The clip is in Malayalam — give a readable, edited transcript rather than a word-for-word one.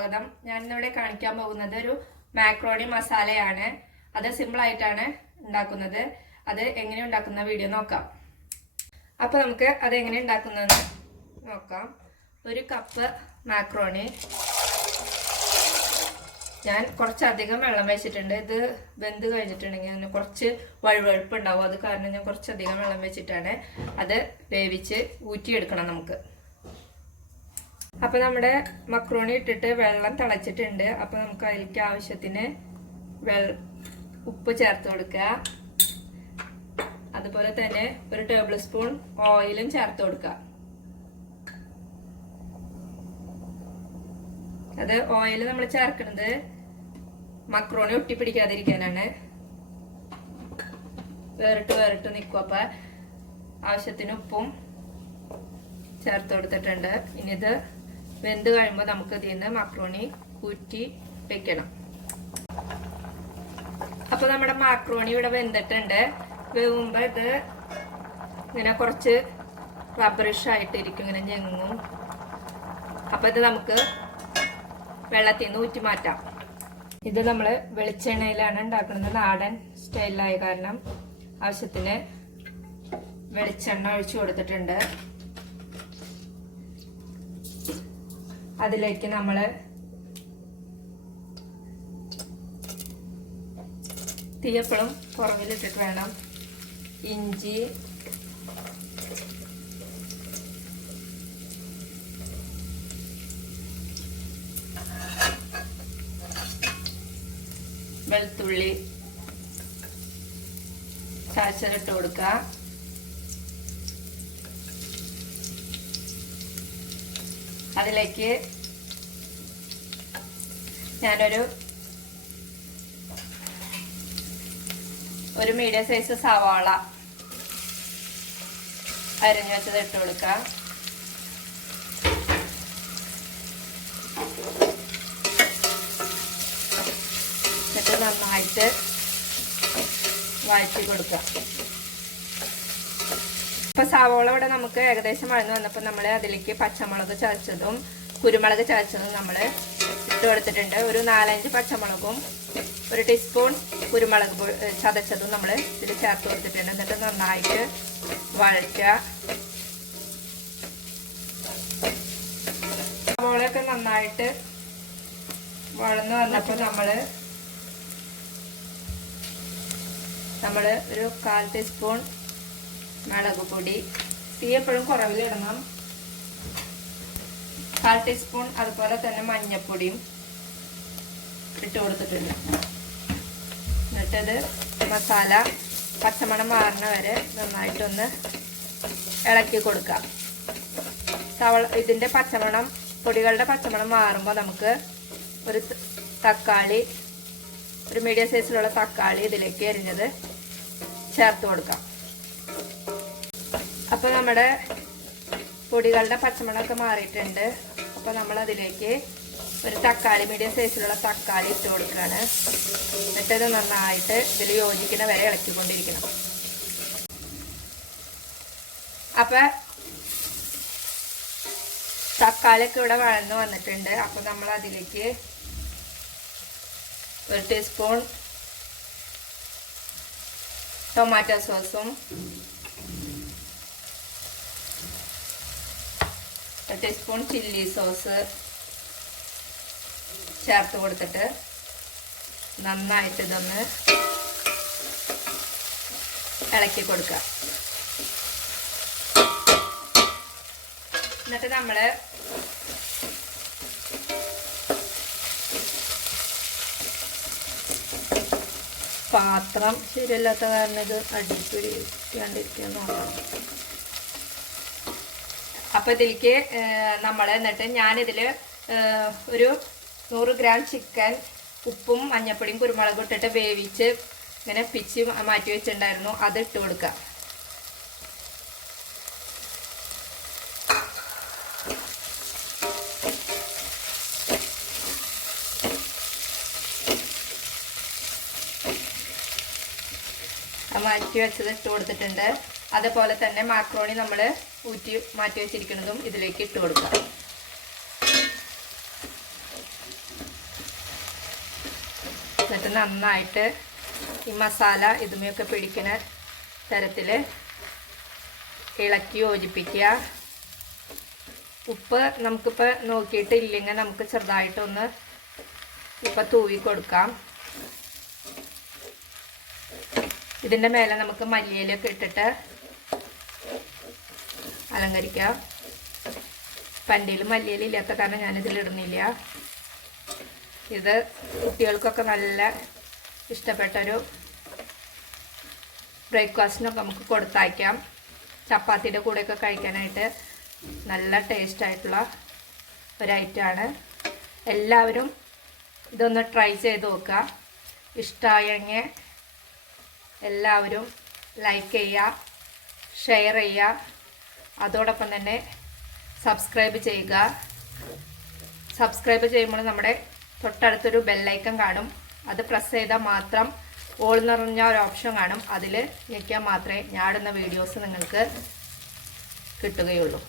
സ്വാഗതം. ഞാൻ ഇന്നിവിടെ കാണിക്കാൻ പോകുന്നത് ഒരു മാക്രോണി മസാലയാണ്. അത് സിമ്പിൾ ആയിട്ടാണ് ഉണ്ടാക്കുന്നത്. അത് എങ്ങനെ ഉണ്ടാക്കുന്ന വീഡിയോ നോക്കാം. അപ്പോൾ നമുക്ക് അത് എങ്ങനെ ഉണ്ടാക്കുന്നതെന്ന് നോക്കാം. ഒരു കപ്പ് മാക്രോണി ഞാൻ കുറച്ചധികം വെള്ളം വെച്ചിട്ടുണ്ട്. ഇത് വെന്ത് കഴിഞ്ഞിട്ടുണ്ടെങ്കിൽ അതിന് കുറച്ച് വഴുവഴുപ്പ് ഉണ്ടാവും. അത് കാരണം ഞാൻ കുറച്ചധികം വെള്ളം വെച്ചിട്ടാണ് അത് വേവിച്ച് ഊറ്റിയെടുക്കണം നമുക്ക്. അപ്പോൾ നമ്മുടെ മക്രോണി ഇട്ടിട്ട് വെള്ളം തിളച്ചിട്ടുണ്ട്. അപ്പോൾ നമുക്ക് അതിലേക്ക് ആവശ്യത്തിന് ഉപ്പ് ചേർത്ത് കൊടുക്കുക. അതുപോലെ തന്നെ ഒരു ടേബിൾ സ്പൂൺ ഓയിലും ചേർത്ത് കൊടുക്കുക. അത് ഓയിൽ നമ്മൾ ചേർക്കുന്നത് മക്രോണി ഒട്ടിപ്പിടിക്കാതിരിക്കാനാണ്. വേറിട്ട് നിൽക്കും. അപ്പൊ ആവശ്യത്തിന് ഉപ്പും ചേർത്ത് കൊടുത്തിട്ടുണ്ട്. ഇനി ഇത് വെന്ത് കഴിയുമ്പോൾ നമുക്ക് ഇതിൽ നിന്ന് മക്രോണി ഊറ്റി വെക്കണം. അപ്പൊ നമ്മുടെ മക്രോണി ഇവിടെ വെന്തിട്ടുണ്ട്. വേവുമ്പോൾ ഇത് ഇങ്ങനെ കുറച്ച് റബ്ബറിഷ് ആയിട്ടിരിക്കും, ഇങ്ങനെ ഞെങ്ങും. അപ്പൊ ഇത് നമുക്ക് വെള്ളത്തിൽ നിന്ന് ഊറ്റി മാറ്റാം. ഇത് നമ്മൾ വെളിച്ചെണ്ണയിലാണ് ഉണ്ടാക്കുന്നത്. നാടൻ സ്റ്റൈലായ കാരണം ആവശ്യത്തിന് വെളിച്ചെണ്ണ ഒഴിച്ചു കൊടുത്തിട്ടുണ്ട്. അതിലേക്ക് നമ്മൾ തീയപ്പഴും കുറവിലിട്ടിട്ട് വേണം. ഇഞ്ചി, വെളുത്തുള്ളി ചതച്ചിട്ട് കൊടുക്കുക. അതിലേക്ക് ഞാനൊരു മീഡിയം സൈസ് സവാള അരിഞ്ഞു വെച്ചത് ഇട്ട് കൊടുക്കുക. എന്നിട്ട് നന്നായിട്ട് വഴറ്റി കൊടുക്കുക. ഇപ്പൊ സവാള ഇവിടെ നമുക്ക് ഏകദേശം വഴന്നു വന്നപ്പോൾ നമ്മൾ അതിലേക്ക് പച്ചമുളക് ചതച്ചതും കുരുമുളക് ചതച്ചതും നമ്മൾ ഇട്ട് കൊടുത്തിട്ടുണ്ട്. ഒരു 4-5 പച്ചമുളകും ഒരു ടീസ്പൂൺ കുരുമുളക് ചതച്ചതും നമ്മൾ ഇതിൽ ചേർത്ത് കൊടുത്തിട്ടുണ്ട്. എന്നിട്ട് നന്നായിട്ട് വഴറ്റുക. സവാളയൊക്കെ നന്നായിട്ട് വഴന്നു വന്നപ്പോൾ നമ്മൾ ഒരു 1/4 ടീസ്പൂൺ മുളക് പൊടി, തീ എപ്പോഴും കുറവിലിടണം. 1/4 ടീസ്പൂൺ അതുപോലെ തന്നെ മഞ്ഞൾപ്പൊടിയും ഇട്ട് കൊടുത്തിട്ടുണ്ട്. എന്നിട്ടത് മസാല പച്ചമണം മാറുന്ന വരെ നന്നായിട്ടൊന്ന് ഇളക്കി കൊടുക്കാം. ഇതിൻ്റെ പച്ചമണം, പൊടികളുടെ പച്ചമണം മാറുമ്പോൾ നമുക്ക് ഒരു തക്കാളി, ഒരു മീഡിയം സൈസിലുള്ള തക്കാളി ഇതിലേക്ക് എരിഞ്ഞത് ചേർത്ത് കൊടുക്കാം. അപ്പോൾ നമ്മുടെ പൊടികളുടെ പച്ചമണമൊക്കെ മാറിയിട്ടുണ്ട്. അപ്പോൾ നമ്മൾ അതിലേക്ക് ഒരു തക്കാളി, മീഡിയം സൈസിലുള്ള തക്കാളി ഇട്ട് കൊടുക്കുകയാണ്. എന്നിട്ടത് നന്നായിട്ട് ഇതിൽ യോജിക്കുന്ന വരെ ഇളക്കിക്കൊണ്ടിരിക്കണം. അപ്പം തക്കാളിയൊക്കെ ഇവിടെ വഴന്ന് വന്നിട്ടുണ്ട്. അപ്പോൾ നമ്മൾ അതിലേക്ക് 1 ടീസ്പൂൺ ടൊമാറ്റോ സോസും 1 ടീസ്പൂൺ ചില്ലി സോസ് ചേർത്ത് കൊടുത്തിട്ട് നന്നായിട്ട് ഇതൊന്ന് ഇളക്കി കൊടുക്കുക. എന്നിട്ട് നമ്മൾ പാത്രം ശരിയല്ലാത്ത കാരണം ഇത് അടിപ്പിടിക്കാണ്ടിരിക്കാൻ നോക്കണം. അപ്പോൾ ഇതിലേക്ക് നമ്മൾ എന്നിട്ട് ഞാനിതിൽ ഒരു 100 ഗ്രാം ചിക്കൻ ഉപ്പും മഞ്ഞപ്പൊടിയും കുരുമുളകും ഇട്ടിട്ട് വേവിച്ച് ഇങ്ങനെ പിച്ച് മാറ്റി വെച്ചിട്ടുണ്ടായിരുന്നു. അത് ഇട്ട് കൊടുക്കുക. മാറ്റി വെച്ചത് ഇട്ട് കൊടുത്തിട്ടുണ്ട്. അതുപോലെ തന്നെ മാക്രോണി നമ്മൾ ഊറ്റി മാറ്റി വെച്ചിരിക്കുന്നതും ഇതിലേക്ക് ഇട്ട് കൊടുക്കുക. നന്നായിട്ട് ഈ മസാല ഇതുമൊക്കെ പിടിക്കുന്ന തരത്തിൽ ഇളക്കി യോജിപ്പിക്കുക. ഉപ്പ് നമുക്കിപ്പോൾ നോക്കിയിട്ടില്ലെങ്കിൽ നമുക്ക് ചെറുതായിട്ടൊന്ന് ഇപ്പം തൂവി കൊടുക്കാം. ഇതിൻ്റെ മേലെ നമുക്ക് മല്ലിയിലൊക്കെ ഇട്ടിട്ട് അലങ്കരിക്കാം. പണ്ടിയിൽ മല്ലിയില ഇല്ലാത്ത കാരണം ഞാനിതിലിടുന്നില്ല. ഇത് കുട്ടികൾക്കൊക്കെ നല്ല ഇഷ്ടപ്പെട്ടൊരു ബ്രേക്ക്ഫാസ്റ്റിനൊക്കെ നമുക്ക് കൊടുത്തയക്കാം. ചപ്പാത്തിയുടെ കൂടെയൊക്കെ കഴിക്കാനായിട്ട് നല്ല ടേസ്റ്റ് ആയിട്ടുള്ള ഒരു ഐറ്റമാണ്. എല്ലാവരും ഇതൊന്ന് ട്രൈ ചെയ്ത് നോക്കുക. ഇഷ്ടമായെങ്കിൽ എല്ലാവരും ലൈക്ക് ചെയ്യുക, ഷെയർ ചെയ്യുക, അതോടൊപ്പം തന്നെ സബ്സ്ക്രൈബ് ചെയ്യുക. സബ്സ്ക്രൈബ് ചെയ്യുമ്പോൾ നമ്മുടെ തൊട്ടടുത്തൊരു ബെല്ലൈക്കൺ കാണും. അത് പ്രസ് ചെയ്താൽ മാത്രം ഓൾ എന്ന് പറഞ്ഞ ഒരു ഓപ്ഷൻ കാണും. അതിൽ ഞെക്കിയാൽ മാത്രമേ ഞാനിടുന്ന വീഡിയോസ് നിങ്ങൾക്ക് കിട്ടുകയുള്ളൂ.